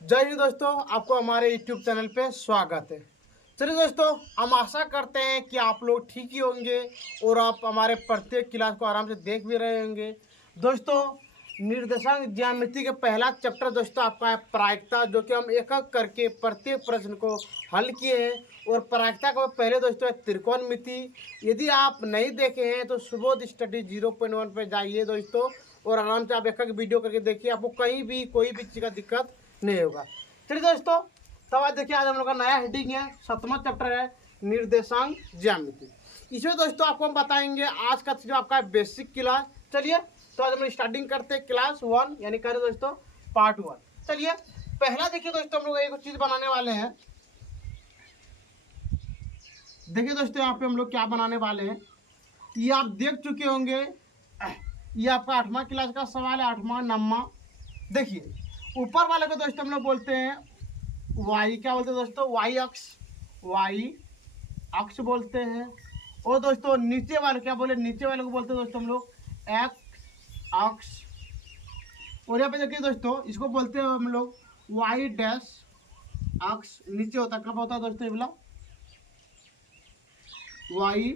जय हिंद दोस्तों, आपको हमारे YouTube चैनल पे स्वागत है। चलिए दोस्तों, हम आशा करते हैं कि आप लोग ठीक ही होंगे और आप हमारे प्रत्येक क्लास को आराम से देख भी रहे होंगे। दोस्तों, निर्देशांक ज्यामिति के पहला चैप्टर दोस्तों आपका है प्रायिकता, जो कि हम एक एक करके प्रत्येक प्रश्न को हल किए हैं। और प्रायिकता को पहले दोस्तों है त्रिकोणमिति। यदि आप नहीं देखे हैं तो सुबोध स्टडी 0.1 पर जाइए दोस्तों, और आराम से आप एक एक वीडियो करके देखिए, आपको कहीं भी कोई भी चीज़ का दिक्कत नहीं होगा। चलिए दोस्तों, तब आज देखिए, आज हम लोग का नया हेडिंग है, 7वां चैप्टर है निर्देशांक ज्यामिति। इसमें दोस्तों आपको हम बताएंगे आज का जो आपका बेसिक क्लास। चलिए, तो आज हम लोग स्टार्टिंग करते हैं क्लास 1, यानी करें दोस्तों पार्ट 1। चलिए, पहला देखिए दोस्तों, हम लोग एक चीज बनाने वाले हैं। देखिए दोस्तों, यहाँ पे हम लोग क्या बनाने वाले हैं, ये आप देख चुके होंगे। ये आपका 8वां क्लास का सवाल है, 8वां 9वां। देखिए, ऊपर वाले को दोस्तों हम लोग बोलते हैं वाई, क्या बोलते हैं दोस्तों, वाई अक्ष, वाई अक्ष बोलते हैं। और दोस्तों नीचे वाले क्या बोले, नीचे वाले को बोलते हैं दोस्तों हम लोग एक्स अक्ष। और यहाँ पे देखिए दोस्तों, इसको बोलते हैं हम लोग वाई डैश अक्ष। नीचे होता कब होता है दोस्तों, ये बोला वाई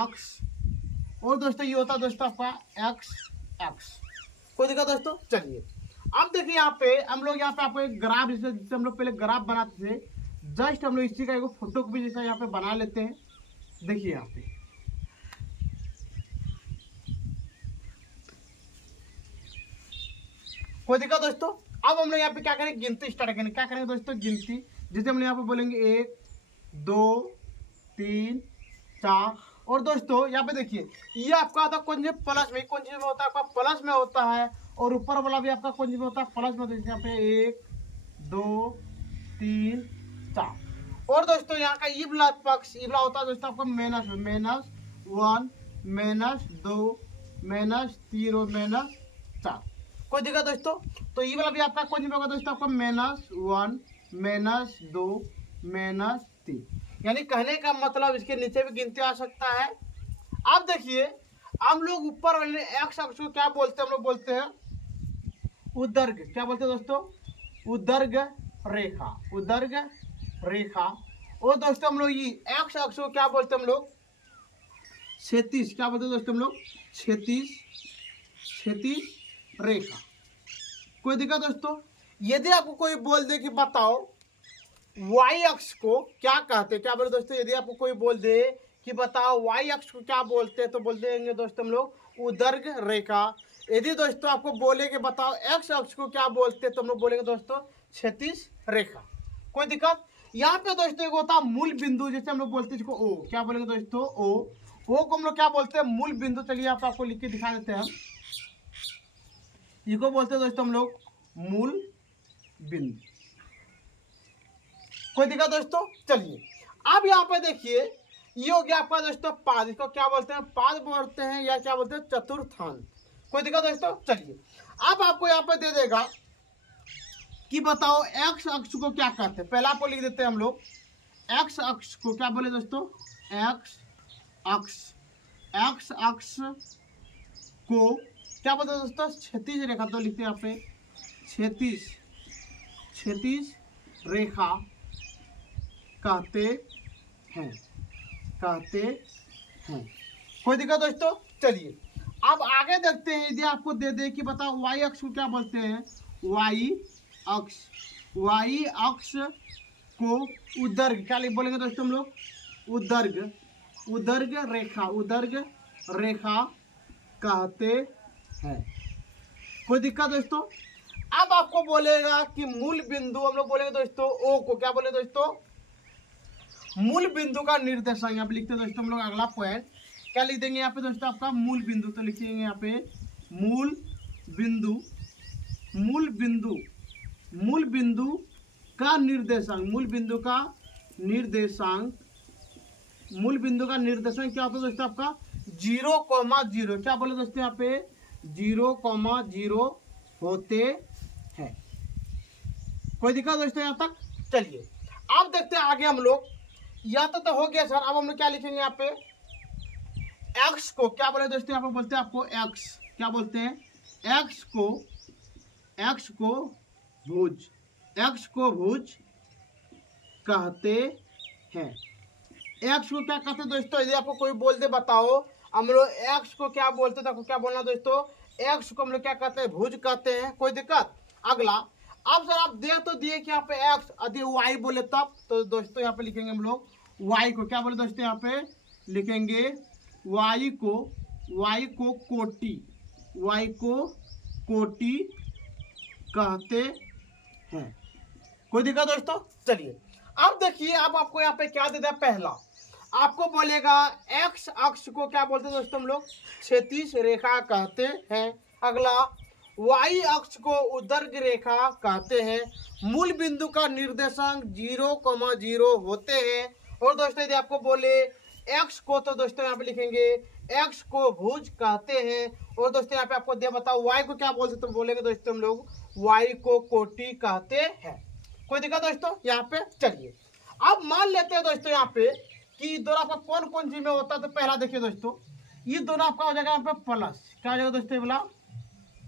अक्ष। और दोस्तों ये होता है दोस्तों आपका एक्स एक्स। कोई दिक्कत दोस्तों। चलिए, अब देखिए यहाँ पे हम लोग, यहाँ पे आपको एक ग्राफ, जिससे हम लोग पहले ग्राफ बनाते थे, जस्ट हम लोग इसी का एक फोटो भी जैसा यहाँ पे बना लेते हैं। देखिए यहाँ पे कोई दिक्कत दोस्तों। अब हम लोग यहाँ पे क्या करेंगे, गिनती स्टार्ट करेंगे। क्या करेंगे दोस्तों, गिनती। जैसे हम लोग यहाँ पे बोलेंगे 1 2 3 4। और दोस्तों यहाँ पे देखिए, ये आपका आता है कौन से प्लस में, कौन चीज में होता है आपका प्लस में होता है। और ऊपर वाला भी आपका कौन चीज में होता है प्लस में। जैसे यहाँ पे 1 2 3 4। और दोस्तों यहाँ का ये वाला पक्ष, ये वाला होता है दोस्तों आपका माइनस में, -1 -2 -3 और -4। कोई दिक्कत दोस्तों। तो ये वाला भी आपका कौन सा होगा दोस्तों, आपका -1 -2 -3। यानी कहने का मतलब इसके नीचे भी गिनती आ सकता है। अब देखिए, हम लोग ऊपर वाले एक्स अक्ष को क्या बोलते हैं, हम लोग बोलते हैं उदर्घ। क्या बोलते हैं दोस्तों, उदर्घ रेखा, उदर्घ रेखा। और दोस्तों हम लोग ये एक्स अक्ष को क्या बोलते हैं हम लोग, क्षैतिज। क्या बोलते हैं दोस्तों हम लोग, क्षैतिज, क्षैतिज रेखा। कोई दिक्कत दोस्तों। यदि आपको कोई बोल दे कि बताओ वाई अक्ष को क्या कहते हैं, क्या बोले दोस्तों, यदि आपको कोई बोल दे कि बताओ वाई अक्ष को क्या बोलते हैं, तो बोल देंगे दोस्तों हम लोग उदर्घ रेखा। यदि दोस्तों आपको बोले कि बताओ एक्स अक्ष को क्या बोलते हैं, तो हम लोग बोलेंगे दोस्तों क्षैतिज रेखा। कोई दिक्कत। यहाँ पे दोस्तों एक होता है मूल बिंदु, जैसे हम लोग बोलते हैं इसको ओ। क्या बोलेंगे दोस्तों, ओ को हम लोग क्या बोलते हैं, मूल बिंदु। चलिए आप आपको लिख के दिखा देते हैं। इसको बोलते हैं दोस्तों हम लोग मूल बिंदु। कोई दिक्कत दोस्तों। चलिए, अब यहाँ पे देखिए, ये हो गया आपका दोस्तों पाद। इसको क्या बोलते हैं, पाद बोलते हैं, या क्या बोलते हैं चतुर्थांश। कोई दिक्कत दोस्तों। चलिए, अब आपको यहाँ पे दे देगा कि बताओ एक्स अक्ष को क्या कहते हैं। पहला आपको लिख देते हैं हम लोग, एक्स अक्ष को क्या बोले दोस्तों, एक्स अक्ष, एक्स अक्ष को क्या बोलते हैं दोस्तों, क्षैतिज रेखा। तो लिखते हैं यहाँ पे क्षैतिज, क्षैतिज रेखा कहते हैं, कहते हैं। कोई दिक्कत दोस्तों। चलिए, अब आगे देखते हैं। यदि आपको दे दे कि बताओ वाई अक्ष को क्या बोलते हैं, वाई अक्ष, वाई अक्ष को उदर्घ, क्या बोलेंगे दोस्तों हम लोग, उदर्घ, उदर्घ रेखा, उदर्घ रेखा कहते हैं। कोई दिक्कत दोस्तों। अब आपको बोलेगा कि मूल बिंदु, हम लोग बोलेंगे दोस्तों ओ को, क्या बोले दोस्तों, मूल बिंदु का निर्देशांक। यहाँ पे लिखते हैं दोस्तों हम लोग अगला पॉइंट क्या लिख देंगे यहाँ पे दोस्तों, आपका मूल बिंदु। तो लिखेंगे यहाँ पे मूल बिंदु, मूल बिंदु, मूल बिंदु का निर्देशांक, मूल बिंदु का निर्देशांक, मूल बिंदु का निर्देशांक क्या होता है दोस्तों आपका 0,0। क्या बोले दोस्तों यहाँ पे 0,0 होते हैं। कोई दिक्कत दोस्तों यहाँ तक। चलिए, अब देखते हैं आगे हम लोग। या तो हो गया सर। अब हम लोग क्या लिखेंगे यहाँ पे, एक्स को क्या बोले दोस्तों, यहाँ पे बोलते हैं आपको एक्स, क्या बोलते हैं, एक्स को भुज, एक्स को भुज कहते हैं। एक्स को क्या कहते हैं दोस्तों? यदि आपको कोई बोल दे बताओ हम लोग एक्स को क्या बोलते हैं, तो आपको क्या बोलना दोस्तों? एक्स को हम लोग क्या कहते हैं? भुज कहते हैं। कोई दिक्कत? अगला, अब सर आप दे तो दिए कि यहाँ पे एक्स, यदि वाई बोले तब, तो दोस्तों यहाँ पे लिखेंगे हम लोग वाई को, क्या बोले दोस्तों? यहाँ पे लिखेंगे वाई को कोटि, वाई को कोटि कहते हैं। कोई दिक्कत दोस्तों? चलिए अब देखिए, अब आपको यहाँ पे क्या दे दिया? पहला आपको बोलेगा एक्स अक्ष को क्या बोलते हैं दोस्तों? हम लोग क्षैतिज रेखा कहते हैं। अगला, वाई अक्ष को ऊर्ध्व रेखा कहते हैं। मूल बिंदु का निर्देशांक 0,0 होते हैं। और दोस्तों यदि आपको बोले एक्स को, तो दोस्तों यहाँ पे लिखेंगे एक्स को भुज कहते हैं। और दोस्तों यहाँ पे आपको दे बताओ वाई को क्या बोलते हैं, तो बोलेंगे दोस्तों हम लोग वाई को कोटि कहते हैं। कोई दिक्कत दोस्तों? यहाँ पे चलिए अब मान लेते हैं दोस्तों यहाँ पे कि दोनों आपका कौन कौन चीज में होता है। तो पहला देखिए दोस्तों, ये दोनों आपका हो जाएगा यहाँ पे प्लस, क्या हो जाएगा दोस्तों? ये बोला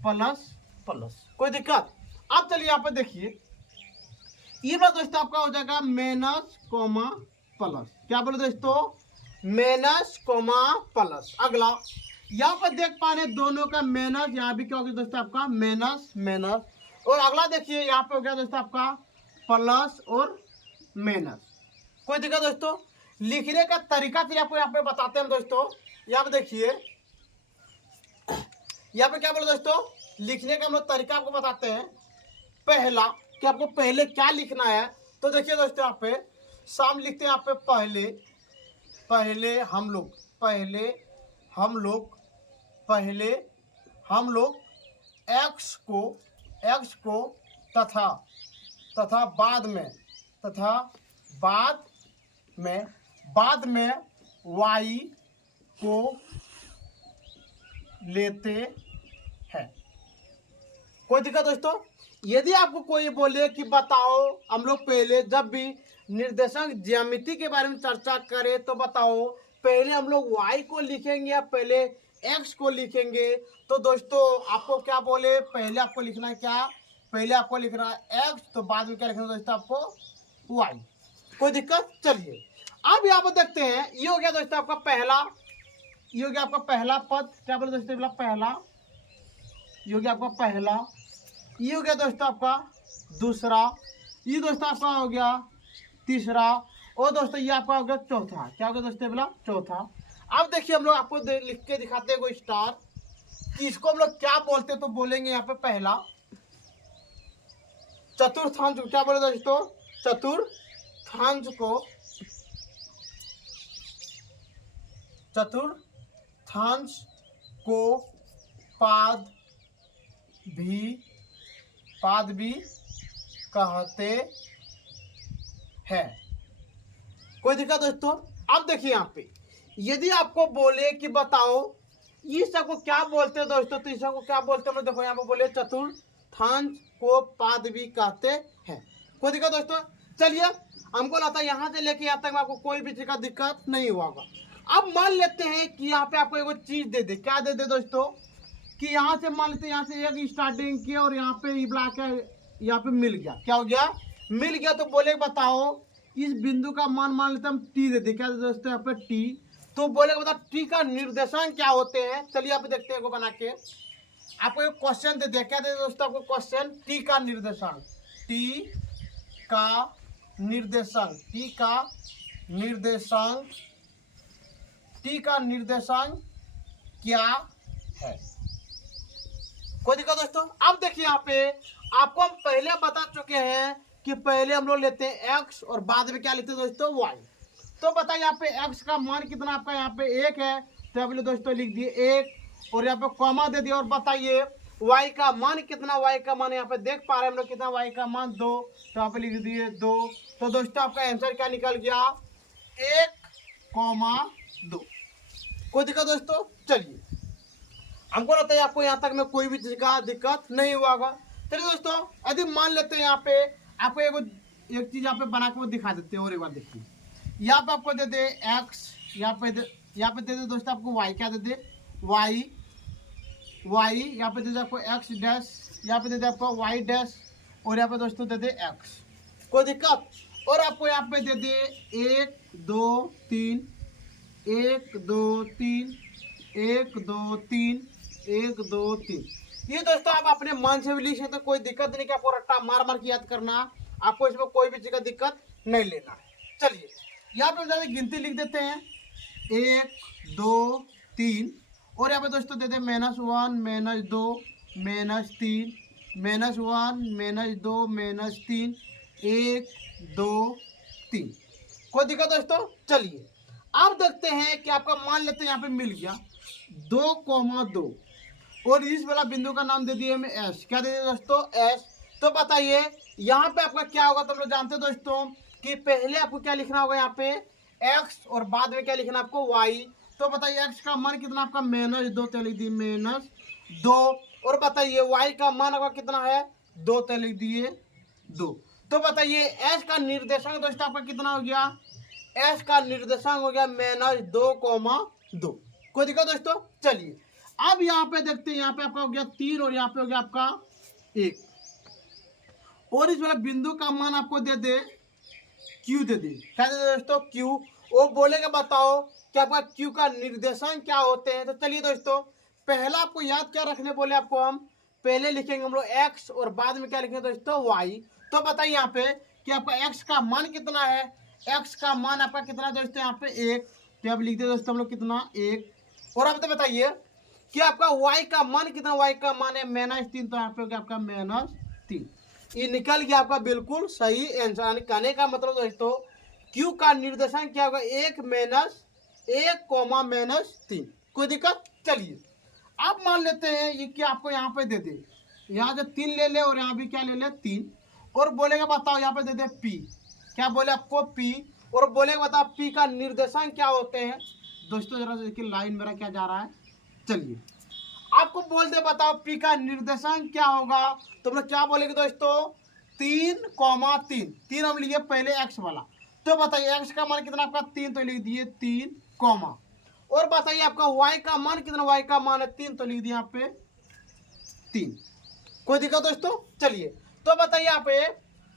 प्लस प्लस। कोई दिक्कत? अब चलिए यहाँ पे देखिए, ये बात दोस्तों आपका हो जाएगा माइनस कोमा प्लस। क्या बोले दोस्तों? Minus coma plus. अगला, यहाँ पर देख पा रहे दोनों का माइनस, यहाँ भी क्या हो गया दोस्तों? आपका माइनस माइनस। और अगला देखिए यहाँ पे हो गया दोस्तों आपका प्लस और माइनस। कोई दिक्कत दोस्तों? लिखने का तरीका फिर आपको यहाँ पे बताते हैं दोस्तों। यहाँ पे देखिए, यहाँ पे क्या बोले दोस्तों? लिखने का हम लोग तरीका आपको बताते हैं। पहला कि आपको पहले क्या लिखना है, तो देखिए दोस्तों यहाँ पे शाम लिखते हैं यहाँ पे पहले हम लोग एक्स को तथा बाद में वाई को लेते हैं। कोई दिक्कत दोस्तों? यदि आपको कोई बोले कि बताओ हम लोग पहले जब भी निर्देशांक ज्यामिति के बारे में चर्चा करें, तो बताओ पहले हम लोग y को लिखेंगे या पहले x को लिखेंगे? तो दोस्तों आपको क्या बोले, पहले आपको लिखना है क्या? पहले आपको लिखना है x, तो बाद में क्या लिखना है दोस्तों? आपको y। कोई दिक्कत? चलिए अब यहाँ पर देखते हैं, ये हो गया दोस्तों आपका पहला, ये हो गया आपका पहला पद। क्या बोले दोस्तों? पहला, ये हो गया आपका पहला, ये हो गया दोस्तों आपका दूसरा, ये दोस्तों आपका हो गया तीसरा, और दोस्तों ये आपका हो गया चौथा। क्या हो गया दोस्तों? बोला चौथा। अब देखिए हम लोग आपको लिख के दिखाते हैं कोई स्टार कि इसको हम लोग क्या बोलते हैं। तो बोलेंगे यहाँ पे पहला चतुर्थांश। क्या बोले दोस्तों? चतुर्थांश को पाद भी कहते हैं। कोई दिक्कत दोस्तों? अब देखिए यहाँ पे, यदि आपको बोले कि बताओ ये सबको क्या बोलते हैं दोस्तों, तो इस सबको क्या बोलते हैं? देखो यहाँ पे बोले चतुर्थांश को पाद भी कहते हैं। कोई दिक्कत दोस्तों? चलिए हमको लगता है यहाँ से लेके यहाँ तक आपको कोई भी चीज का दिक्कत नहीं होगा। अब मान लेते हैं कि यहाँ पे आपको एक चीज दे दे। क्या दे दे दोस्तों? कि यहाँ से मान लेते हैं, यहाँ से एक स्टार्टिंग किया और यहाँ पे ई ब्लॉक है, यहाँ पे मिल गया। क्या हो गया? मिल गया। तो बोले बताओ इस बिंदु का मान लेते हम टी दे दे। क्या दोस्तों? यहाँ पे टी। तो बोले बता टी का निर्देशांक क्या होते हैं? चलिए आप देखते हैं को बना के। आपको एक क्वेश्चन दे दिया। क्या दे दोस्तों आपको क्वेश्चन? टी का निर्देशांक, टी का निर्देशांक क्या है? कोई दिक्कत दोस्तों? अब देखिए यहाँ पे आपको हम पहले बता चुके हैं कि पहले हम लोग लेते हैं x और बाद में क्या लेते हैं दोस्तों? y। तो बताइए यहाँ पे x का मान कितना आपका? यहाँ पे 1 है, तो यहाँ पे दोस्तों लिख दिए 1 और यहाँ पे कॉमा दे दिया। और बताइए y का मान कितना? y का मान यहाँ पे देख पा रहे हैं हम लोग कितना? y का मान 2, तो यहाँ पे लिख दिए 2। तो दोस्तों आपका आंसर क्या निकल गया? 1,2। कोई दिक्कत दोस्तों? चलिए हमको लगता है आपको यहाँ तक में कोई भी चीज का दिक्कत नहीं हुआ होगा। चलिए दोस्तों यदि मान लेते हैं यहाँ पे आपको एक चीज यहाँ पे बना के वो दिखा देते हैं। और एक बार देखिए, यहाँ पे आपको दे दे x, यहाँ पे दे दे दोस्तों आपको y। क्या दे दे? y। यहाँ पे दे दे आपको x डैश, यहाँ पे दे दे आपको y डैश, और यहाँ पे दोस्तों दे दे एक्स, कोई दिक्कत। और आपको यहाँ पे दे दे 1 2 3, 1 2 3, 1 2 3, 1 2 3। ये दोस्तों आप अपने मन से भी लिख सकते, कोई दिक्कत नहीं कि आपको रट्टा मार मार के याद करना, आपको इसमें कोई भी चीज का दिक्कत नहीं लेना। चलिए यहाँ पे ज़्यादा गिनती लिख देते हैं 1 2 3, और यहाँ पे दोस्तों दे दे -1 -2 -3 -1 -2 -3, 1 2 3, कोई दिक्कत दोस्तों। चलिए अब देखते हैं कि आपका मान लेते हैं यहाँ पे मिल गया 2,2, और इस वाला बिंदु का नाम दे दिए हमें एस। क्या दे दिए दोस्तों? एस। तो बताइए यहाँ पे आपका क्या होगा, तो हम लोग जानते हैं दोस्तों कि पहले आपको क्या लिखना होगा यहाँ पे एक्स, और बाद में क्या लिखना आपको वाई। तो बताइए एक्स का मान कितना आपका -2, तो लिख दिए -2, और बताइए वाई का मान आपका कितना है 2, तो लिख दिए 2। तो बताइए एस का निर्देशांक दोस्तों आपका कितना हो गया? एस का निर्देशांक हो गया -2,2। कोई दिक्कत दोस्तों? चलिए अब यहाँ पे देखते हैं, यहाँ पे आपका हो गया 3, और यहाँ पे हो गया आपका 1, और इस वाला बिंदु का मान आपको दे दे क्यू, दे दे। क्या दे दे दोस्तों? क्यू। वो बोलेगा बताओ कि आपका क्यू का निर्देशांक क्या होते हैं। तो चलिए दोस्तों पहला आपको याद क्या रखने बोले आपको, हम पहले लिखेंगे हम लोग एक्स, और बाद में क्या लिखेंगे दोस्तों वाई। तो बताइए यहाँ पे कि आपका एक्स का मान कितना है। एक्स का मान आपका कितना है दोस्तों? यहाँ पे 1, तो अब लिखते दोस्तों हम लोग कितना 1। और अब तो बताइए कि आपका वाई का मान कितना? वाई का मान है -3, तो यहाँ पे हो गया आपका -3। ये निकल गया आपका बिल्कुल सही आंसर। कहने का मतलब दोस्तों क्यू का निर्देशांक क्या होगा? 1 -1, कोई दिक्कत। चलिए अब मान लेते हैं ये कि आपको यहाँ पे दे दे, यहाँ जो 3 ले ले, और यहाँ भी क्या ले ले 3, और बोलेगा बताओ यहाँ पे दे दे पी। क्या बोले आपको? पी। और बोलेगा बताओ पी का निर्देशांक क्या होते हैं। दोस्तों जरा देखिए लाइन मेरा क्या जा रहा है। चलिए आपको बोल दे बताओ पी का निर्देशांक क्या होगा, तो हम लोग क्या बोलेंगे दोस्तों? 3,3। 3 हम लिए पहले एक्स वाला, तो बताइए एक्स का मान कितना आपका 3, तो लिख दिए 3, और बताइए आपका वाई का मान कितना? वाई का मान है 3, तो लिख दिए यहाँ पे 3। कोई दिक्कत दोस्तों? चलिए तो बताइए यहाँ पे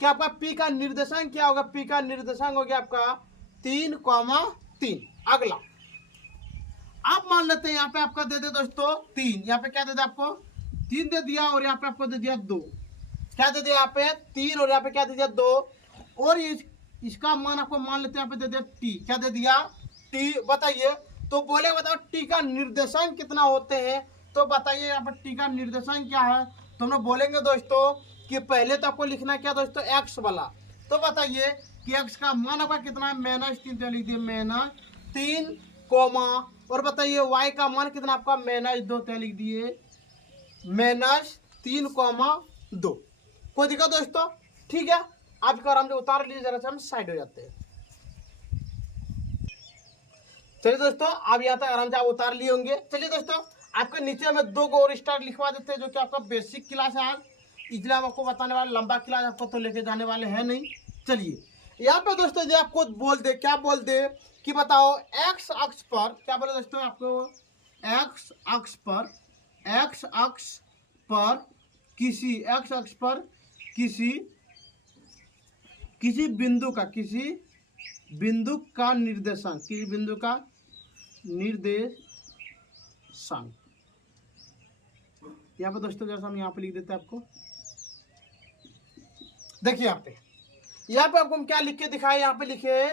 कि आपका पी का निर्देशांक क्या होगा। पी का निर्देशांक हो गया आपका 3,3। अगला आप मान लेते हैं यहाँ पे आपका दे दे दोस्तों 3, यहाँ पे क्या दे दे आपको 3 दे दिया, और यहाँ पे आपको दे दिया 2। क्या दे दिया यहाँ पे 3, और यहाँ पे क्या दे दिया 2, और इसका मान आपको मान लेते हैं यहाँ पे दे दिया टी। क्या दे दिया? टी। बताइए तो बोले बताओ टी का निर्देशांक कितना होते हैं। तो बताइए यहाँ पर टी का निर्देशांक क्या है। तो हम लोग बोलेंगे दोस्तों कि पहले तो आपको लिखना क्या दोस्तों? एक्स वाला। तो बताइए कि एक्स का मान आपका कितना है? -3, तो लिख दिए -3, और बताइए वाई का मान कितना आपका? -2, तो लिख दिए -3,2। कोई दिक्कत दोस्तों? ठीक है आप इसको आराम से उतार लीजिए, जरा से हम साइड हो जाते हैं। चलिए दोस्तों आप यहाँ तक आराम से आप उतार लिए होंगे। चलिए दोस्तों आपके नीचे में 2 और स्टार लिखवा देते हैं, जो कि आपका बेसिक क्लास है आज, इसलिए हम आपको बताने वाले, लंबा क्लास आपको तो लेके जाने वाले हैं नहीं। चलिए यहाँ पे दोस्तों जो आपको बोल दे, क्या बोल दे कि बताओ एक्स अक्ष पर, क्या बोले दोस्तों आपको? एक्स अक्ष पर किसी एक्स अक्ष पर किसी बिंदु का निर्देशांक, किसी बिंदु का निर्देशांक। यहाँ पे दोस्तों जैसा हम यहाँ पे लिख देते हैं आपको, देखिए यहाँ पे आपको हम क्या लिख के दिखाए। यहाँ पे लिखे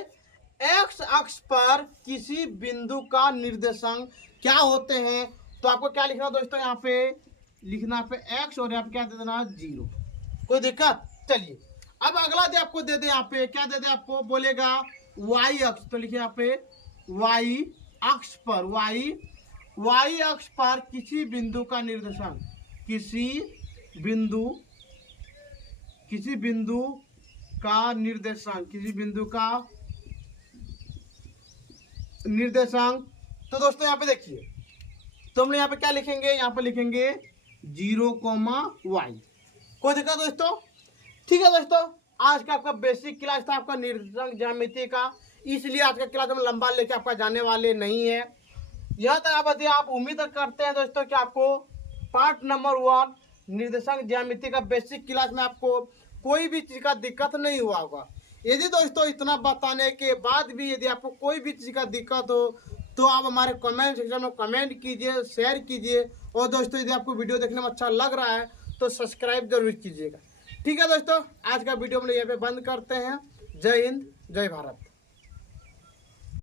एक्स अक्ष पर किसी बिंदु का निर्देशांक क्या होते हैं। तो आपको क्या लिखना दोस्तों? यहाँ पे लिखना पे एक्स, और यहाँ पे क्या दे देना 0। कोई दिक्कत? चलिए अब अगला दे आपको दे दे, यहाँ पे क्या दे दे आपको? बोलेगा वाई अक्ष, तो लिखिए यहाँ पे वाई अक्ष पर किसी बिंदु का निर्देशांक, किसी बिंदु का निर्देशांक। तो दोस्तों यहाँ पे देखिए, तो हम लोग यहाँ पे क्या लिखेंगे? यहाँ पे लिखेंगे 0,y। कोई दिक्कत दोस्तों? ठीक है दोस्तों आज का आपका बेसिक क्लास था आपका निर्देशांक ज्यामिति का, इसलिए आज का क्लास हम लंबा लेके आपका जाने वाले नहीं है। यह तक आप उम्मीद करते हैं दोस्तों कि आपको पार्ट नंबर 1 निर्देशांक ज्यामिति का बेसिक क्लास में आपको कोई भी चीज़ का दिक्कत नहीं हुआ होगा। यदि दोस्तों इतना बताने के बाद भी यदि आपको कोई भी चीज़ का दिक्कत हो तो आप हमारे कमेंट सेक्शन में कमेंट कीजिए, शेयर कीजिए, और दोस्तों यदि आपको वीडियो देखने में अच्छा लग रहा है तो सब्सक्राइब जरूर कीजिएगा। ठीक है दोस्तों, आज का वीडियो हम लोग यहाँ पे बंद करते हैं। जय हिंद, जय भारत।